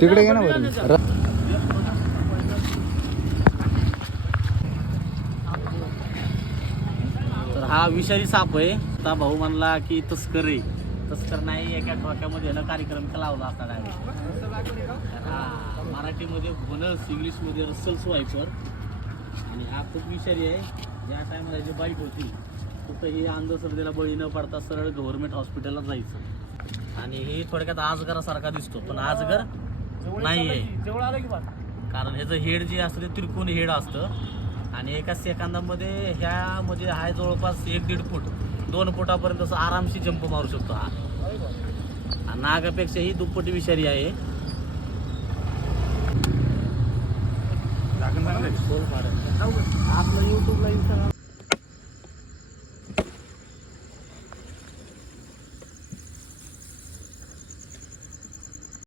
तिकडे घ्या ना बरं. तर हा विषारी साप आहे. आता भाऊ म्हणला की तस्कर आहे. तस्कर नाही, एका ठोक्यामध्ये ना कार्यक्रम लावला असता डायरेक्ट. हा मराठीमध्ये घोणस, इंग्लिशमध्ये रसल स्वायपर. आणि हा खूप विषारी आहे. ज्या टायमाला जी बाईट होती कुठंही अंधश्रद्धेला बळी न पडता सरळ गव्हर्नमेंट हॉस्पिटलला जायचं. आणि हे थोडक्यात आजगरासारखा दिसतो, पण आजगर नाही आहे. कारण ह्याचं हेड जे असतं ते त्रिकोणी हेड असतं. आणि एका सेकंदामध्ये ह्यामध्ये आहे जवळपास 1-1.5 फूट 2 फुटापर्यंत असं आरामशी जंप मारू शकतो हा. नागापेक्षा ही दुप्पटी विषारी आहे. आपलं युट्यूबला